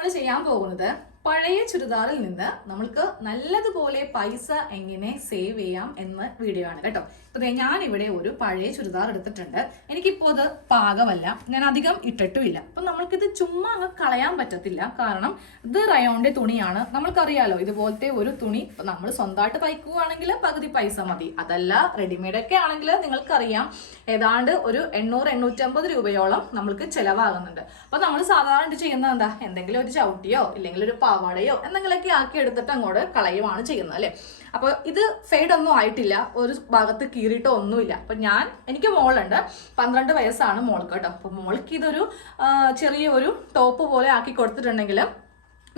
നമ്മൾ ചെയ്യാൻ പോകുന്നത് പഴയ ചുരിദാറിൽ നിന്ന് നമുക്ക് നല്ലതുപോലെ പൈസ എങ്ങനെ സേവ് ചെയ്യാം എന്ന വീഡിയോ ആണ് കേട്ടോ. ഇപ്പൊ ഞാനിവിടെ ഒരു പഴയ ചുരിദാർ എടുത്തിട്ടുണ്ട്. എനിക്കിപ്പോൾ അത് പാകമല്ല, ഞാൻ അധികം ഇട്ടിട്ടുമില്ല. അപ്പൊ നമ്മൾക്കിത് ചുമ്മാ അങ്ങ് കളയാൻ പറ്റത്തില്ല. കാരണം ഇത് റയോണിന്റെ തുണിയാണ്. നമ്മൾക്കറിയാലോ, ഇതുപോലത്തെ ഒരു തുണി ഇപ്പൊ നമ്മൾ സ്വന്തമായിട്ട് തയ്ക്കുകയാണെങ്കിൽ പകുതി പൈസ മതി. അതല്ല റെഡിമെയ്ഡ് ഒക്കെ ആണെങ്കിൽ നിങ്ങൾക്കറിയാം ഏതാണ്ട് ഒരു 800-850 രൂപയോളം നമ്മൾക്ക് ചെലവാകുന്നുണ്ട്. അപ്പൊ നമ്മൾ സാധാരണ ചെയ്യുന്നത് എന്താ, എന്തെങ്കിലും ഒരു ചവിട്ടിയോ ഇല്ലെങ്കിൽ ഒരു പാവാടയോ എന്തെങ്കിലുമൊക്കെ ആക്കി എടുത്തിട്ട് അങ്ങോട്ട് കളയുവാണ് ചെയ്യുന്നത് അല്ലെ. അപ്പൊ ഇത് ഫെയ്ഡ് ഒന്നും ആയിട്ടില്ല, ഒരു ഭാഗത്ത് കീറിയിട്ടോ ഒന്നുമില്ല. അപ്പൊ എനിക്ക് മോളുണ്ട്, 12 വയസ്സാണ് മോൾക്ക് കേട്ടോ. അപ്പൊ മോൾക്ക് ഇതൊരു ചെറിയൊരു ടോപ്പ് പോലെ ആക്കി കൊടുത്തിട്ടുണ്ടെങ്കിൽ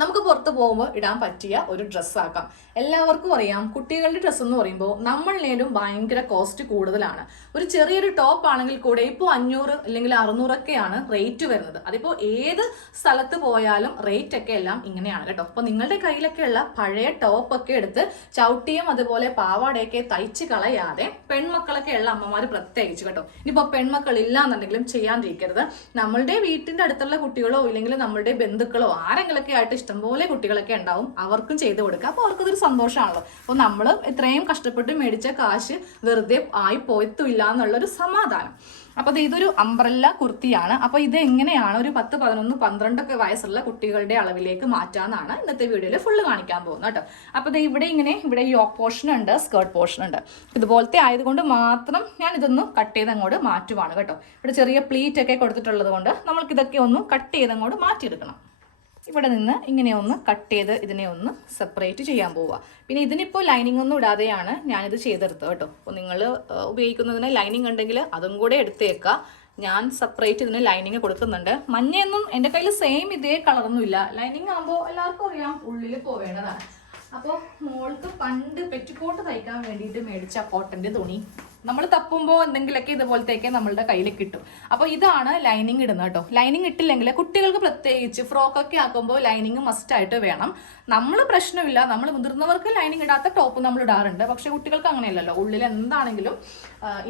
നമുക്ക് പുറത്ത് പോകുമ്പോൾ ഇടാൻ പറ്റിയ ഒരു ഡ്രസ്സാക്കാം. എല്ലാവർക്കും അറിയാം, കുട്ടികളുടെ ഡ്രസ്സ് എന്ന് പറയുമ്പോൾ നമ്മളിനേലും ഭയങ്കര കോസ്റ്റ് കൂടുതലാണ്. ഒരു ചെറിയൊരു ടോപ്പ് ആണെങ്കിൽ കൂടെ ഇപ്പോൾ 500 അല്ലെങ്കിൽ 600 ഒക്കെയാണ് റേറ്റ് വരുന്നത്. അതിപ്പോൾ ഏത് സ്ഥലത്ത് പോയാലും റേറ്റ് ഒക്കെ എല്ലാം ഇങ്ങനെയാണ് കേട്ടോ. അപ്പോൾ നിങ്ങളുടെ കയ്യിലൊക്കെ ഉള്ള പഴയ ടോപ്പൊക്കെ എടുത്ത് ചവിട്ടിയും അതുപോലെ പാവാടയൊക്കെ തയ്ച്ച് കളയാതെ, പെൺമക്കളൊക്കെ ഉള്ള അമ്മമാർ പ്രത്യേകിച്ച് കേട്ടോ, ഇനിയിപ്പോൾ പെൺമക്കൾ ഇല്ലാന്നുണ്ടെങ്കിലും ചെയ്യാണ്ടിരിക്കരുത്. നമ്മളുടെ വീട്ടിന്റെ അടുത്തുള്ള കുട്ടികളോ ഇല്ലെങ്കിൽ നമ്മളുടെ ബന്ധുക്കളോ ആരെങ്കിലൊക്കെ ആയിട്ട് ഇഷ്ടംപോലെ കുട്ടികളൊക്കെ ഉണ്ടാവും, അവർക്കും ചെയ്ത് കൊടുക്കുക. അപ്പോൾ അവർക്കതൊരു സന്തോഷമാണല്ലോ. അപ്പോൾ നമ്മൾ ഇത്രയും കഷ്ടപ്പെട്ട് മേടിച്ച കാശ് വെറുതെ ആയി പോയത്തുമില്ല എന്നുള്ളൊരു സമാധാനം. അപ്പോൾ ഇതൊരു അംബ്രല്ല കുർത്തിയാണ്. അപ്പോൾ ഇത് എങ്ങനെയാണ് ഒരു 10, 11, 12 വയസ്സുള്ള കുട്ടികളുടെ അളവിലേക്ക് മാറ്റാന്നാണ് ഇന്നത്തെ വീഡിയോയിൽ ഫുള്ള് കാണിക്കാൻ പോകുന്നത് കേട്ടോ. അപ്പോൾ ഇവിടെ യോക്ക് പോർഷൻ ഉണ്ട്, സ്കേർട്ട് പോർഷൻ ഉണ്ട്. ഇതുപോലത്തെ ആയതുകൊണ്ട് മാത്രം ഞാൻ ഇതൊന്ന് കട്ട് ചെയ്ത് അങ്ങോട്ട് മാറ്റുവാണ് കേട്ടോ. ഇവിടെ ചെറിയ പ്ലീറ്റ് ഒക്കെ കൊടുത്തിട്ടുള്ളത് കൊണ്ട് നമ്മൾക്കിതൊക്കെ ഒന്ന് കട്ട് ചെയ്ത് അങ്ങോട്ട് മാറ്റിയെടുക്കണം. ഇവിടെ നിന്ന് ഇങ്ങനെ ഒന്ന് കട്ട് ചെയ്ത് ഇതിനെ ഒന്ന് സെപ്പറേറ്റ് ചെയ്യാൻ പോവുക. പിന്നെ ഇതിനിപ്പോൾ ലൈനിങ് ഒന്നും ഇടാതെയാണ് ഞാനിത് ചെയ്തെടുത്തത് കേട്ടോ. അപ്പോൾ നിങ്ങൾ ഉപയോഗിക്കുന്നതിന് ലൈനിങ് ഉണ്ടെങ്കിൽ അതും കൂടെ എടുത്തേക്കുക. ഞാൻ സെപ്പറേറ്റ് ഇതിന് ലൈനിങ് കൊടുക്കുന്നുണ്ട്. മഞ്ഞയൊന്നും എൻ്റെ കയ്യിൽ സെയിം ഇതേ കളറൊന്നുമില്ല. ലൈനിങ് ആകുമ്പോൾ എല്ലാവർക്കും അറിയാം ഉള്ളിൽ പോവേണ്ടതാണ്. അപ്പോൾ മോൾക്ക് പണ്ട് പെറ്റിക്കോട്ട് തയ്ക്കാൻ വേണ്ടിയിട്ട് മേടിച്ച കോട്ടൻ്റെ തുണി നമ്മൾ തപ്പുമ്പോൾ എന്തെങ്കിലുമൊക്കെ ഇതുപോലത്തേക്ക് നമ്മളുടെ കയ്യിൽ കിട്ടും. അപ്പോൾ ഇതാണ് ലൈനിങ് ഇടുന്നത് കേട്ടോ. ലൈനിങ് ഇട്ടില്ലെങ്കിൽ കുട്ടികൾക്ക് പ്രത്യേകിച്ച് ഫ്രോക്കൊക്കെ ആക്കുമ്പോൾ ലൈനിങ് മസ്റ്റായിട്ട് വേണം. നമ്മൾ പ്രശ്നമില്ല, നമ്മൾ മുതിർന്നവർക്ക് ലൈനിങ് ഇടാത്ത ടോപ്പ് നമ്മൾ ഇടാറുണ്ട്. പക്ഷെ കുട്ടികൾക്ക് അങ്ങനെയല്ലല്ലോ, ഉള്ളിൽ എന്താണെങ്കിലും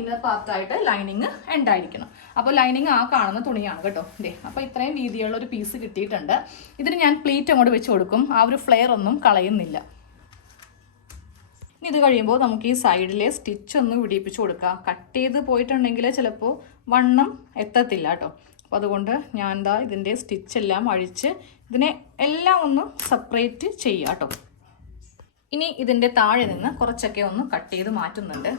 ഇന്നർ പാർട്ടായിട്ട് ലൈനിങ് ഉണ്ടായിരിക്കണം. അപ്പോൾ ലൈനിങ് ആ കാണുന്ന തുണിയാണ് കേട്ടോ. അപ്പോൾ ഇത്രയും വീതിയുള്ള ഒരു പീസ് കിട്ടിയിട്ടുണ്ട്. ഇതിന് ഞാൻ പ്ലീറ്റ് അങ്ങോട്ട് വെച്ച് കൊടുക്കും, ആ ഒരു ഫ്ലെയർ ഒന്നും കളയുന്നില്ല. ഇനി ഇത് കഴിയുമ്പോൾ നമുക്ക് ഈ സൈഡിലെ സ്റ്റിച്ച് ഒന്ന് പിടിപ്പിച്ച് കൊടുക്കാം. കട്ട് ചെയ്ത് പോയിട്ടുണ്ടെങ്കിൽ ചിലപ്പോൾ വണ്ണം എത്തത്തില്ല കേട്ടോ. അപ്പോൾ അതുകൊണ്ട് ഞാൻ ഇതിൻ്റെ സ്റ്റിച്ചെല്ലാം അഴിച്ച് ഇതിനെ എല്ലാം ഒന്ന് സെപ്പറേറ്റ് ചെയ്യുക കേട്ടോ. ഇനി ഇതിൻ്റെ താഴെ നിന്ന് കുറച്ചൊക്കെ ഒന്ന് കട്ട് ചെയ്ത് മാറ്റുന്നുണ്ട്.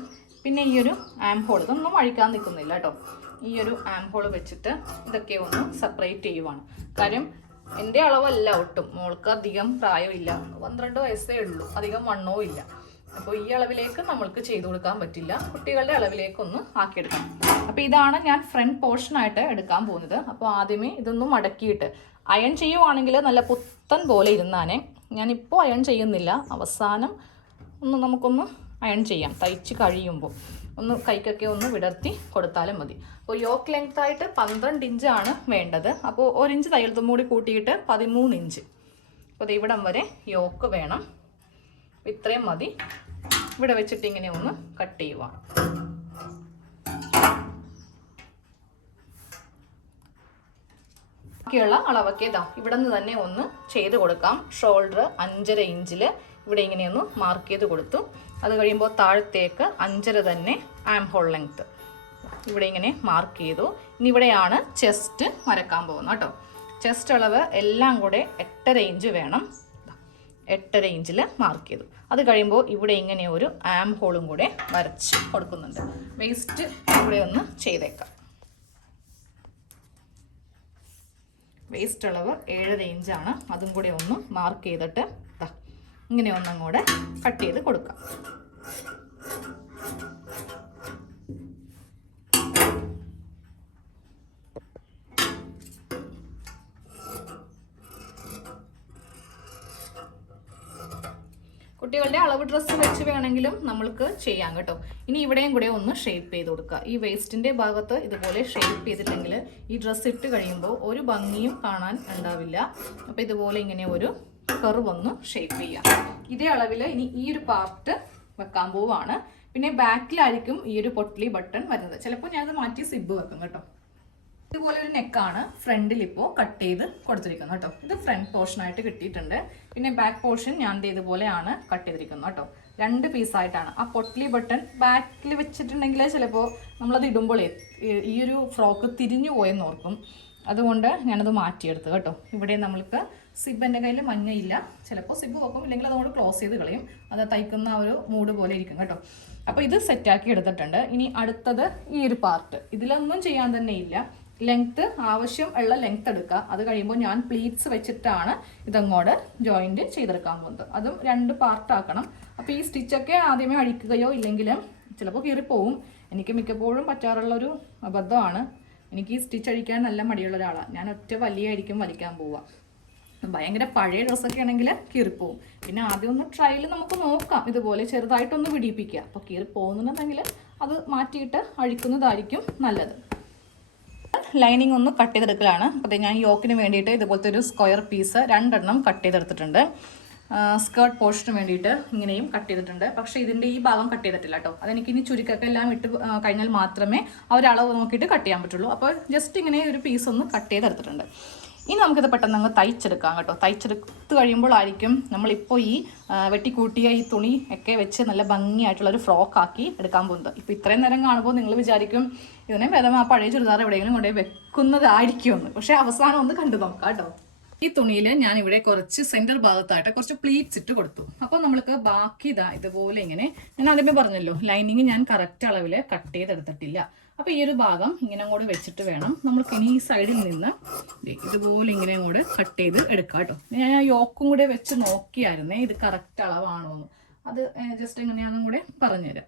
പിന്നെ ഈ ഒരു ആം ഹോൾ ഇതൊന്നും അഴിക്കാൻ നിൽക്കുന്നില്ല കേട്ടോ. ഈ ഒരു ആം ഹോൾ വെച്ചിട്ട് ഇതൊക്കെ ഒന്ന് സെപ്പറേറ്റ് ചെയ്യുവാണ്. കാര്യം എൻ്റെ അളവല്ല ഒട്ടും, മോൾക്ക് അധികം പ്രായമില്ല, 12 വയസ്സേ ഉള്ളൂ, അധികം വണ്ണവും ഇല്ല. അപ്പോൾ ഈ അളവിലേക്ക് നമ്മൾക്ക് ചെയ്തു കൊടുക്കാൻ പറ്റില്ല, കുട്ടികളുടെ അളവിലേക്കൊന്ന് ആക്കിയെടുക്കണം. അപ്പോൾ ഇതാണ് ഞാൻ ഫ്രണ്ട് പോർഷനായിട്ട് എടുക്കാൻ പോകുന്നത്. അപ്പോൾ ആദ്യമേ ഇതൊന്നും മടക്കിയിട്ട് അയൺ ചെയ്യുവാണെങ്കിൽ നല്ല പുത്തൻ പോലെ ഇരുന്നാനേ. ഞാനിപ്പോൾ അയൺ ചെയ്യുന്നില്ല, അവസാനം നമുക്കൊന്ന് അയൺ ചെയ്യാം. തയ്ച്ച് കഴിയുമ്പോൾ ഒന്ന് കൈക്കൊക്കെ ഒന്ന് വിടർത്തി കൊടുത്താലും മതി. അപ്പോൾ യോക്ക് ലെങ്ത് ആയിട്ട് 12 ഇഞ്ചാണ് വേണ്ടത്. അപ്പോൾ 1 ഇഞ്ച് തയ്യൽ തുമ്പ് കൂടി കൂട്ടിയിട്ട് 13 ഇഞ്ച്. അപ്പോൾ ഇവിടം വരെ യോക്ക് വേണം. ഇത്രയും മതി. ഇവിടെ വെച്ചിട്ട് ഇങ്ങനെ ഒന്ന് കട്ട് ചെയ്യുക. ബാക്കിയുള്ള അളവൊക്കെ ഇവിടെ നിന്ന് തന്നെ ഒന്ന് ചെയ്ത് കൊടുക്കാം. ഷോൾഡർ 5.5 ഇഞ്ചിൽ ഇവിടെ ഇങ്ങനെയൊന്ന് മാർക്ക് ചെയ്ത് കൊടുത്തു. അത് കഴിയുമ്പോൾ താഴത്തേക്ക് 5.5 തന്നെ ആം ഹോൾ ലെങ്ത്ത് ഇവിടെ ഇങ്ങനെ മാർക്ക് ചെയ്തു. ഇനി ഇവിടെയാണ് ചെസ്റ്റ് വരക്കാൻ പോകുന്നത് കേട്ടോ. ചെസ്റ്റ് അളവ് എല്ലാം കൂടെ 8.5 ഇഞ്ച് വേണം. 8.5 ഇഞ്ചിൽ മാർക്ക് ചെയ്തു. അത് കഴിയുമ്പോൾ ഇവിടെ ഇങ്ങനെ ഒരു ആം ഹോളും കൂടെ വരച്ച് കൊടുക്കുന്നുണ്ട്. വേസ്റ്റ് ഇവിടെ ഒന്ന് ചെയ്തേക്കാം. വേസ്റ്റ് അളവ് 7.5 ഇഞ്ചാണ്. അതും കൂടെ ഒന്ന് മാർക്ക് ചെയ്തിട്ട് ഇങ്ങനെ ഒന്നും കൂടെ കട്ട് ചെയ്ത് കൊടുക്കാം. കുട്ടികളുടെ അളവ് ഡ്രസ്സ് വെച്ച് വേണമെങ്കിലും നമ്മൾക്ക് ചെയ്യാം കേട്ടോ. ഇനി ഇവിടെയും കൂടെ ഒന്ന് ഷേപ്പ് ചെയ്ത് കൊടുക്കുക. ഈ വേസ്റ്റിൻ്റെ ഭാഗത്ത് ഇതുപോലെ ഷേപ്പ് ചെയ്തിട്ടെങ്കിൽ ഈ ഡ്രസ്സ് ഇട്ട് കഴിയുമ്പോൾ ഒരു ഭംഗിയും കാണാൻ ഉണ്ടാവില്ല. അപ്പോൾ ഇതുപോലെ ഇങ്ങനെ ഒരു കർവ് ഒന്ന് ഷേപ്പ് ചെയ്യാം. ഇതേ അളവിൽ ഇനി ഈ ഒരു പാർട്ട് വെക്കാൻ പോവാണ്. പിന്നെ ബാക്കിലായിരിക്കും ഈ ഒരു പൊട്ട്ലി ബട്ടൺ വരുന്നത്. ചിലപ്പോൾ ഞാനത് മാറ്റി സിബ് വെക്കും കേട്ടോ. ഇതുപോലെ ഒരു നെക്കാണ് ഫ്രണ്ടിൽ ഇപ്പോൾ കട്ട് ചെയ്ത് കൊടുത്തിരിക്കുന്നത് കേട്ടോ. ഇത് ഫ്രണ്ട് പോർഷനായിട്ട് കിട്ടിയിട്ടുണ്ട്. പിന്നെ ബാക്ക് പോർഷൻ ഞാൻ ഇതുപോലെയാണ് കട്ട് ചെയ്തിരിക്കുന്നത് കേട്ടോ. 2 പീസായിട്ടാണ്. ആ പൊട്ട്ലി ബട്ടൺ ബാക്കിൽ വെച്ചിട്ടുണ്ടെങ്കിൽ ചിലപ്പോൾ നമ്മളത് ഇടുമ്പോഴേ ഈ ഒരു ഫ്രോക്ക് തിരിഞ്ഞു പോയെന്ന് ഓർക്കും. അതുകൊണ്ട് ഞാനത് മാറ്റിയെടുത്തു കേട്ടോ. ഇവിടെ നമ്മൾക്ക് സിബ് എൻ്റെ കയ്യിൽ മഞ്ഞയില്ല, ചിലപ്പോൾ സിബ് വെക്കും, ഇല്ലെങ്കിൽ അതുകൊണ്ട് ക്ലോസ് ചെയ്ത് കളയും. അത് തയ്ക്കുന്ന ഒരു മൂഡ് പോലെ ഇരിക്കും കേട്ടോ. അപ്പോൾ ഇത് സെറ്റാക്കി എടുത്തിട്ടുണ്ട്. ഇനി അടുത്തത് ഈ ഒരു പാർട്ട്, ഇതിലൊന്നും ചെയ്യാൻ തന്നെ ഇല്ല. ലെങ്ത്ത് ആവശ്യം ഉള്ള ലെങ്ത്ത് എടുക്കുക. അത് കഴിയുമ്പോൾ ഞാൻ പ്ലീറ്റ്സ് വെച്ചിട്ടാണ് ഇതങ്ങോട്ട് ജോയിൻറ്റ് ചെയ്തെടുക്കാൻ പോകുന്നത്. അതും 2 പാർട്ടാക്കണം. അപ്പോൾ ഈ സ്റ്റിച്ചൊക്കെ ആദ്യമേ അഴിക്കുകയോ ഇല്ലെങ്കിൽ ചിലപ്പോൾ കീറിപ്പോവും. എനിക്ക് മിക്കപ്പോഴും പറ്റാറുള്ളൊരു അബദ്ധമാണ്. എനിക്ക് ഈ സ്റ്റിച്ച് അഴിക്കാൻ നല്ല മടിയുള്ള ഒരാളാണ്. ഞാൻ ഒറ്റ വലിയായിരിക്കും വലിക്കാൻ പോവുക. ഭയങ്കര പഴയ ഡ്രസ്സൊക്കെ ആണെങ്കിൽ കീറിപ്പോവും. പിന്നെ ആദ്യം ഒന്ന് ട്രയൽ നമുക്ക് നോക്കാം, ഇതുപോലെ ചെറുതായിട്ടൊന്ന് പിടിപ്പിക്കുക. അപ്പോൾ കീറിപ്പോകുന്നുണ്ടെങ്കിൽ അത് മാറ്റിയിട്ട് അഴിക്കുന്നതായിരിക്കും നല്ലത്. ലൈനിങ് ഒന്ന് കട്ട് ചെയ്തെടുക്കലാണ്. അപ്പോൾ ഞാൻ യോക്കിന് വേണ്ടിയിട്ട് ഇതുപോലത്തെ ഒരു സ്ക്വയർ പീസ് 2 എണ്ണം കട്ട് ചെയ്തെടുത്തിട്ടുണ്ട്. സ്കേർട്ട് പോർഷന് വേണ്ടിയിട്ട് ഇങ്ങനെയും കട്ട് ചെയ്തിട്ടുണ്ട്. പക്ഷേ ഇതിൻ്റെ ഈ ഭാഗം കട്ട് ചെയ്തിട്ടില്ല കേട്ടോ. അതെനിക്കിനി ചുരുക്കൊക്കെ എല്ലാം ഇട്ട് കഴിഞ്ഞാൽ മാത്രമേ അവരളവ് നോക്കിയിട്ട് കട്ട് ചെയ്യാൻ പറ്റുള്ളൂ. അപ്പോൾ ജസ്റ്റ് ഇങ്ങനെ ഒരു പീസ് ഒന്ന് കട്ട് ചെയ്തെടുത്തിട്ടുണ്ട്. ഇനി നമുക്കിത് പെട്ടെന്ന് അങ്ങ് തയ്ച്ചെടുക്കാം കേട്ടോ. തയ്ച്ചെടുത്ത് കഴിയുമ്പോഴായിരിക്കും നമ്മളിപ്പോൾ ഈ വെട്ടിക്കൂട്ടിയ ഈ തുണി ഒക്കെ വെച്ച് നല്ല ഭംഗിയായിട്ടുള്ളൊരു ഫ്രോക്കാക്കി എടുക്കാൻ പോകുന്നത്. ഇപ്പോൾ ഇത്രയും നേരം കാണുമ്പോൾ നിങ്ങൾ വിചാരിക്കും ഇതിനെ ഭേദം ആ പഴയ ചുരിദാർ എവിടെയെങ്കിലും കൊണ്ടുപോയി വെക്കുന്നതായിരിക്കുമെന്ന്. പക്ഷേ അവസാനം ഒന്ന് കണ്ടു നോക്കാം കേട്ടോ. ഈ തുണിയിൽ ഞാൻ ഇവിടെ കുറച്ച് സെൻറ്റർ ഭാഗത്തായിട്ട് കുറച്ച് പ്ലീറ്റ്സ് ഇട്ട് കൊടുത്തു. അപ്പോൾ നമ്മൾക്ക് ബാക്കി ഇതുപോലെ ഇങ്ങനെ, ഞാൻ ആദ്യമേ പറഞ്ഞല്ലോ ലൈനിങ് ഞാൻ കറക്റ്റ് അളവിൽ കട്ട് ചെയ്തെടുത്തിട്ടില്ല. അപ്പോൾ ഈ ഒരു ഭാഗം ഇങ്ങനെ അങ്ങോട്ട് വെച്ചിട്ട് വേണം നമ്മൾക്ക് ഇനി ഈ സൈഡിൽ നിന്ന് ഇതുപോലെ ഇങ്ങനെ അങ്ങോട്ട് കട്ട് ചെയ്ത് എടുക്കാം കേട്ടോ. ഞാൻ യോക്കും കൂടെ വെച്ച് നോക്കിയായിരുന്നേ ഇത് കറക്റ്റ് അളവാണോ എന്ന്. അത് ജസ്റ്റ് എങ്ങനെയാണെന്നും കൂടെ പറഞ്ഞുതരാം.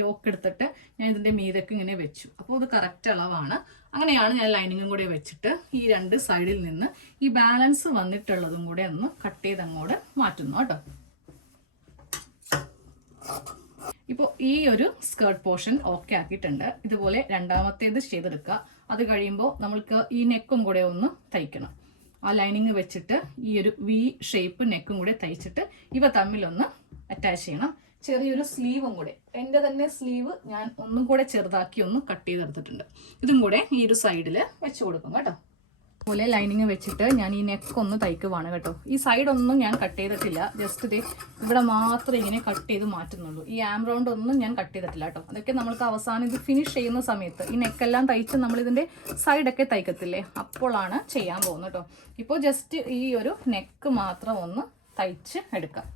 യോക്ക് എടുത്തിട്ട് ഞാൻ ഇതിൻ്റെ മീതൊക്കെ ഇങ്ങനെ വെച്ചു. അപ്പോൾ ഇത് കറക്റ്റ് അളവാണ്. അങ്ങനെയാണ് ഞാൻ ലൈനിങ്ങും കൂടെ വെച്ചിട്ട് ഈ 2 സൈഡിൽ നിന്ന് ഈ ബാലൻസ് വന്നിട്ടുള്ളതും കൂടെ ഒന്ന് കട്ട് ചെയ്ത് അങ്ങോട്ട് മാറ്റുന്നു കേട്ടോ. ഇപ്പോൾ ഈ ഒരു സ്കേർട്ട് പോർഷൻ ഓക്കെ ആക്കിയിട്ടുണ്ട്. ഇതുപോലെ രണ്ടാമത്തേത് ചെയ്തെടുക്കുക. അത് കഴിയുമ്പോൾ നമ്മൾക്ക് ഈ നെക്കും കൂടെ ഒന്ന് തയ്ക്കണം. ആ ലൈനിങ് വെച്ചിട്ട് ഈ ഒരു വി ഷേപ്പ് നെക്കും കൂടെ തയ്ച്ചിട്ട് ഇവ തമ്മിലൊന്ന് അറ്റാച്ച് ചെയ്യണം. ചെറിയൊരു സ്ലീവും കൂടെ, എൻ്റെ തന്നെ സ്ലീവ് ഞാൻ ഒന്നും കൂടെ ചെറുതാക്കി ഒന്ന് കട്ട് ചെയ്തെടുത്തിട്ടുണ്ട്. ഇതും കൂടെ ഈ ഒരു സൈഡിൽ വെച്ച് കൊടുക്കും കേട്ടോ. അതുപോലെ ലൈനിങ് വെച്ചിട്ട് ഞാൻ ഈ നെക്ക് ഒന്ന് തയ്ക്കുവാണ് കേട്ടോ. ഈ സൈഡൊന്നും ഞാൻ കട്ട് ചെയ്തിട്ടില്ല, ജസ്റ്റ് ഇത് ഇവിടെ മാത്രമേ ഇങ്ങനെ കട്ട് ചെയ്ത് മാറ്റുന്നുള്ളൂ. ഈ ആം റൗണ്ട് ഒന്നും ഞാൻ കട്ട് ചെയ്തിട്ടില്ല കേട്ടോ. അതൊക്കെ നമ്മൾക്ക് അവസാനം ഇത് ഫിനിഷ് ചെയ്യുന്ന സമയത്ത് ഈ നെക്കെല്ലാം തയ്ച്ച് നമ്മളിതിൻ്റെ സൈഡൊക്കെ തയ്ക്കത്തില്ലേ, അപ്പോഴാണ് ചെയ്യാൻ പോകുന്നത് കേട്ടോ. ഇപ്പോൾ ജസ്റ്റ് ഈ ഒരു നെക്ക് മാത്രം ഒന്ന് തയ്ച്ച് എടുക്കാം.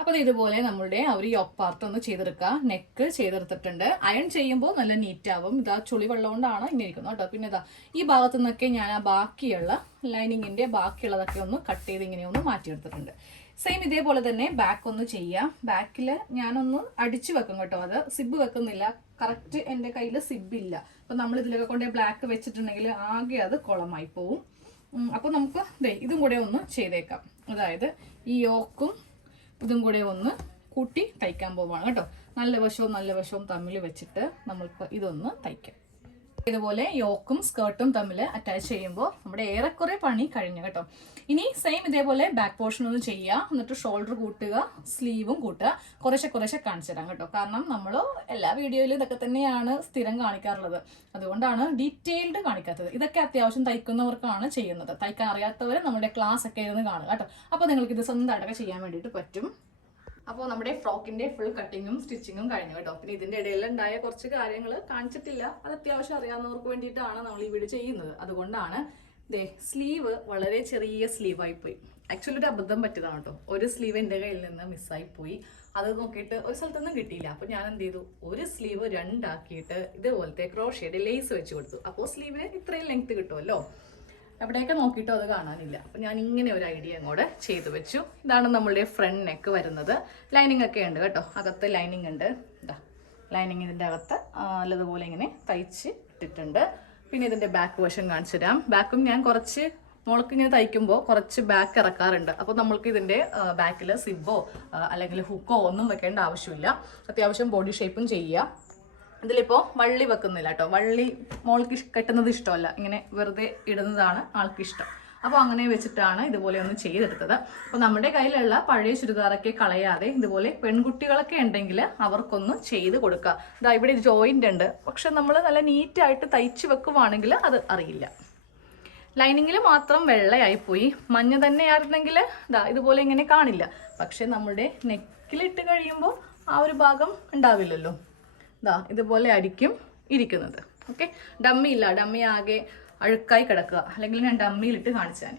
അപ്പോൾ ഇതുപോലെ നമ്മളുടെ ഒരു യോക്ക് പാർട്ട് ഒന്ന് ചെയ്തെടുക്കുക. നെക്ക് ചെയ്തെടുത്തിട്ടുണ്ട്. അയൺ ചെയ്യുമ്പോൾ നല്ല നീറ്റാവും. ഇതാ ചുളി വെള്ളം കൊണ്ടാണ് ഇങ്ങനെ ഇരിക്കുന്നത് കേട്ടോ. പിന്നെ ഇതാ ഈ ഭാഗത്തു നിന്നൊക്കെ ഞാൻ ആ ബാക്കിയുള്ള ലൈനിങ്ങിൻ്റെ ബാക്കിയുള്ളതൊക്കെ ഒന്ന് കട്ട് ചെയ്ത് ഇങ്ങനെ ഒന്ന് മാറ്റിയെടുത്തിട്ടുണ്ട്. സെയിം ഇതേപോലെ തന്നെ ബാക്ക് ഒന്ന് ചെയ്യാം. ബാക്കിൽ ഞാനൊന്ന് അടിച്ചു വെക്കും കേട്ടോ. അത് സിബ് വെക്കുന്നില്ല, കറക്റ്റ് എൻ്റെ കയ്യിൽ സിബില്ല. അപ്പം നമ്മൾ ഇതിലൊക്കെ കൊണ്ട് ബ്ലാക്ക് വെച്ചിട്ടുണ്ടെങ്കിൽ ആകെ അത് കുളമായി പോവും. അപ്പോൾ നമുക്ക് ഇതും കൂടെ ഒന്ന് ചെയ്തേക്കാം. അതായത് ഈ യോക്കും ഇതും കൂടെ ഒന്ന് കൂട്ടി തയ്ക്കാൻ പോവാണ് കേട്ടോ. നല്ല വശവും തമ്മിൽ വെച്ചിട്ട് നമ്മൾക്ക് ഇതൊന്ന് തയ്ക്കാം. ഇതുപോലെ യോക്കും സ്കേർട്ടും തമ്മിൽ അറ്റാച്ച് ചെയ്യുമ്പോൾ നമ്മുടെ ഏറെക്കുറെ പണി കഴിഞ്ഞു കേട്ടോ. ഇനി സെയിം ഇതേപോലെ ബാക്ക് പോർഷൻ ഒന്ന് ചെയ്യുക. എന്നിട്ട് ഷോൾഡർ കൂട്ടുക, സ്ലീവും കൂട്ടുക. കുറേശ്ശെ കാണിച്ചു തരാം കേട്ടോ. കാരണം നമ്മൾ എല്ലാ വീഡിയോയിലും ഇതൊക്കെ തന്നെയാണ് സ്ഥിരം കാണിക്കാറുള്ളത്. അതുകൊണ്ടാണ് ഡീറ്റെയിൽഡ് കാണിക്കാത്തത്. ഇതൊക്കെ അത്യാവശ്യം തയ്ക്കുന്നവർക്കാണ് ചെയ്യുന്നത്. തയ്ക്കാൻ അറിയാത്തവർ നമ്മുടെ ക്ലാസ് ഒക്കെ ഇരുന്ന് കാണുക കേട്ടോ. അപ്പോൾ നിങ്ങൾക്ക് ഇത് സ്വന്തമായിട്ടൊക്കെ ചെയ്യാൻ വേണ്ടിയിട്ട് പറ്റും. അപ്പോൾ നമ്മുടെ ഫ്രോക്കിന്റെ ഫുൾ കട്ടിങ്ങും സ്റ്റിച്ചിങ്ങും കഴിഞ്ഞു കേട്ടോ. പിന്നെ ഇതിന്റെ ഇടയിൽ ഉണ്ടായ കുറച്ച് കാര്യങ്ങൾ കാണിച്ചിട്ടില്ല. അത് അത്യാവശ്യം അറിയാവുന്നവർക്ക് വേണ്ടിയിട്ടാണ് നമ്മൾ ഈ വീഡിയോ ചെയ്യുന്നത്. അതുകൊണ്ടാണ് സ്ലീവ് വളരെ ചെറിയ സ്ലീവായിപ്പോയി. ആക്ച്വലി ഒരു അബദ്ധം പറ്റിയതാണ് കേട്ടോ. ഒരു സ്ലീവ് എൻ്റെ കയ്യിൽ നിന്ന് മിസ്സായിപ്പോയി. അത് നോക്കിയിട്ട് ഒരു സ്ഥലത്തൊന്നും കിട്ടിയില്ല. അപ്പോൾ ഞാൻ എന്ത് ചെയ്തു, ഒരു സ്ലീവ് 2 ആക്കിയിട്ട് ഇതുപോലത്തെ ക്രോഷയുടെ ലേസ് വെച്ച് കൊടുത്തു. അപ്പോൾ സ്ലീവിന് ഇത്രയും ലെങ്ത് കിട്ടുമല്ലോ. എവിടെയൊക്കെ നോക്കിയിട്ടോ അത് കാണാനില്ല. അപ്പം ഞാൻ ഇങ്ങനെ ഒരു ഐഡിയ അങ്ങോട്ട് ചെയ്തു വെച്ചു. ഇതാണ് നമ്മളുടെ ഫ്രണ്ട് നെക്ക് വരുന്നത്. ലൈനിങ് ഒക്കെ ഉണ്ട് കേട്ടോ. അകത്ത് ലൈനിങ് ഉണ്ട്. ഇതാ ലൈനിങ് ഇതിൻ്റെ അകത്ത് നല്ലതുപോലെ ഇങ്ങനെ തയ്ച്ച് ഇട്ടിട്ടുണ്ട്. പിന്നെ ഇതിൻ്റെ ബാക്ക് വശം കാണിച്ചു തരാം. ബാക്കും ഞാൻ കുറച്ച് മോൾക്ക് ഇങ്ങനെ തയ്ക്കുമ്പോൾ കുറച്ച് ബാക്ക് ഇറക്കാറുണ്ട്. അപ്പോൾ നമ്മൾക്ക് ഇതിൻ്റെ ബാക്കിൽ സിബോ അല്ലെങ്കിൽ ഹുക്കോ ഒന്നും വെക്കേണ്ട ആവശ്യമില്ല. അത്യാവശ്യം ബോഡി ഷേപ്പും ചെയ്യുക. ഇതിലിപ്പോൾ വള്ളി വെക്കുന്നില്ല കേട്ടോ. വള്ളി മോൾക്ക് കെട്ടുന്നത് ഇഷ്ടമല്ല, ഇങ്ങനെ വെറുതെ ഇടുന്നതാണ് ആൾക്കിഷ്ടം. അപ്പോൾ അങ്ങനെ വെച്ചിട്ടാണ് ഇതുപോലെ ഒന്ന് ചെയ്തെടുത്തത്. അപ്പോൾ നമ്മുടെ കയ്യിലുള്ള പഴയ ചുരിദാറൊക്കെ കളയാതെ ഇതുപോലെ പെൺകുട്ടികളൊക്കെ ഉണ്ടെങ്കിൽ അവർക്കൊന്ന് ചെയ്ത് കൊടുക്കുക. ഇതാ ഇവിടെ ജോയിൻ്റ് ഉണ്ട്, പക്ഷെ നമ്മൾ നല്ല നീറ്റായിട്ട് തയ്ച്ച് വെക്കുവാണെങ്കിൽ അത് അറിയില്ല. ലൈനിങ്ങിൽ മാത്രം വെള്ളയായിപ്പോയി. മഞ്ഞ തന്നെയായിരുന്നെങ്കിൽ ഇതാ ഇതുപോലെ ഇങ്ങനെ കാണില്ല. പക്ഷെ നമ്മുടെ നെക്കിലിട്ട് കഴിയുമ്പോൾ ആ ഒരു ഭാഗം ഉണ്ടാവില്ലല്ലോ. ഇതാ ഇതുപോലെ ആയിരിക്കും ഇരിക്കുന്നത്. ഓക്കെ, ഡമ്മി ഇല്ല, ഡമ്മി ആകെ അഴുക്കായി കിടക്കുക. അല്ലെങ്കിൽ ഞാൻ ഡമ്മിയിലിട്ട് കാണിച്ചാൽ